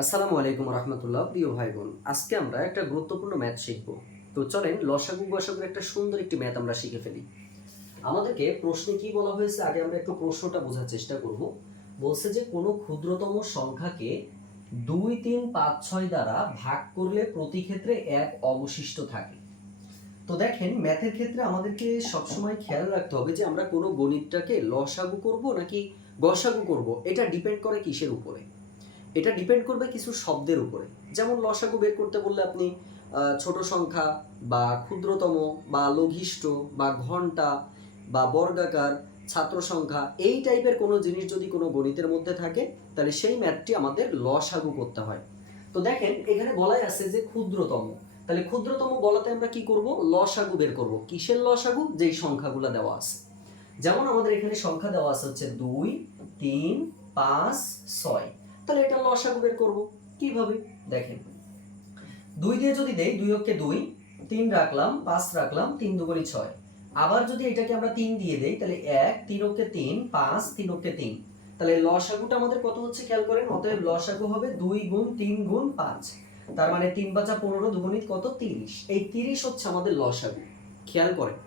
আসসালামু আলাইকুম রহমতুল্লাহ। প্রিয় ভাই বোন, আজকে আমরা একটা গুরুত্বপূর্ণ ম্যাথ শিখব। তো চলেন লসাগু গসাগুর একটা সুন্দর একটি ম্যাথ আমরা শিখে ফেলি। আমাদেরকে প্রশ্নে কি বলা হয়েছে আগে আমরা একটু প্রশ্নটা বোঝার চেষ্টা করব। বলছে যে কোনো ক্ষুদ্রতম সংখ্যাকে 2, 3, 5, 6 দ্বারা ভাগ করলে প্রতি ক্ষেত্রে 1 অবশিষ্ট থাকে। তো দেখেন ম্যাথের ক্ষেত্রে আমাদেরকে সবসময় খেয়াল রাখতে হবে যে আমরা কোনো গণিতটাকে লসাগু করব নাকি গসাগু করব, এটা ডিপেন্ড করে কিসের উপরে। এটা ডিপেন্ড করবে কিছু শব্দের উপরে। যেমন লসাগু বের করতে বললে আপনি ছোট সংখ্যা বা ক্ষুদ্রতম বা লঘিষ্ঠ বা ঘন্টা বা বর্গাকার ছাত্র সংখ্যা এই টাইপের কোনো জিনিস যদি কোনো গণিতের মধ্যে থাকে তাহলে সেই ম্যাথটি আমাদের লসাগু করতে হয়। তো দেখেন এখানে বলাই আছে যে ক্ষুদ্রতম, তাহলে ক্ষুদ্রতম বলাতে আমরা কি করব, লসাগু বের করব। কিসের লসাগু? যেই সংখ্যাগুলো দেওয়া আছে। যেমন আমাদের এখানে সংখ্যা দেওয়া আছে হচ্ছে 2, 3, 5, 6। তাহলে এটা লসাগু বের করব কিভাবে? দেখেন 2 দিয়ে যদি দেই 2 অক্ষে 2, 3 রাখলাম, 5 রাখলাম, 3 দুগুণে 6। আবার যদি এটাকে আমরা 3 দিয়ে দেই তাহলে 1, 3 অক্ষে 3, 5, 3 অক্ষে 3। তাহলে লসাগুটা আমাদের কত হচ্ছে খেয়াল করেন। অতএব লসাগু হবে 2 গুণ 3 গুণ 5। তার মানে 3 5 15 দুগুণিত কত? 30। এই 30 হচ্ছে আমাদের লসাগু। খেয়াল করেন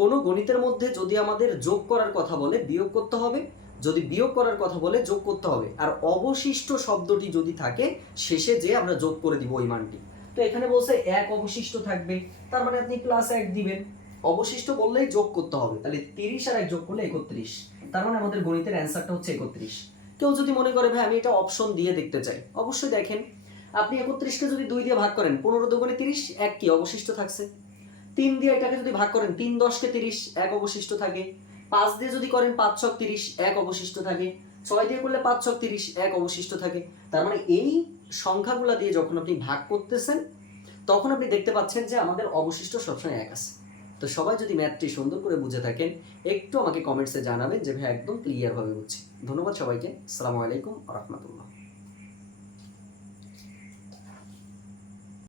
কোনো গণিতের মধ্যে যদি আমাদের যোগ করার কথা বলে বিয়োগ করতে হবে, যদি বিয়োগ করার কথা বলে যোগ করতে হবে, আর অবশিষ্ট শব্দটি যদি থাকে শেষে যে আমরা যোগ করে দিব ওই মানটি। তো এখানে বলছে 1 অবশিষ্ট থাকবে, তার মানে আপনি +1 দিবেন। অবশিষ্ট বললেই যোগ করতে হবে, তাহলে 30 আর 1 যোগ করলে 31। তার মানে আমাদের গণিতের অ্যান্সারটা হচ্ছে 31। কেউ যদি মনে করে ভাই আমি এটা অপশন দিয়ে দেখতে চাই, অবশ্যই দেখেন আপনি 31 কে যদি 2 দিয়ে ভাগ করেন 15 দুগুণে 30, 1 কি অবশিষ্ট থাকছে। 3 দিয়ে এটাকে যদি ভাগ করেন 3 10 কে 30, 1 অবশিষ্ট থাকে। 5 দিয়ে যদি করেন 5 ছক 30, 1 অবশিষ্ট থাকে। 6 দিয়ে করলে 5 ছক 30, 1 অবশিষ্ট থাকে। তার মানে এই সংখ্যাগুলো দিয়ে যখন আপনি ভাগ করতেছেন তখন আপনি দেখতে পাচ্ছেন যে আমাদের অবশিষ্ট সবসময় 1 আছে। তো সবাই যদি ম্যাথটি সুন্দর করে বুঝে থাকেন একটু আমাকে কমেন্টসে জানাবেন যে ভাই একদম ক্লিয়ার ভাবে বুঝছি। ধন্যবাদ সবাইকে। আসসালামু আলাইকুম ওয়া রাহমাতুল্লাহ।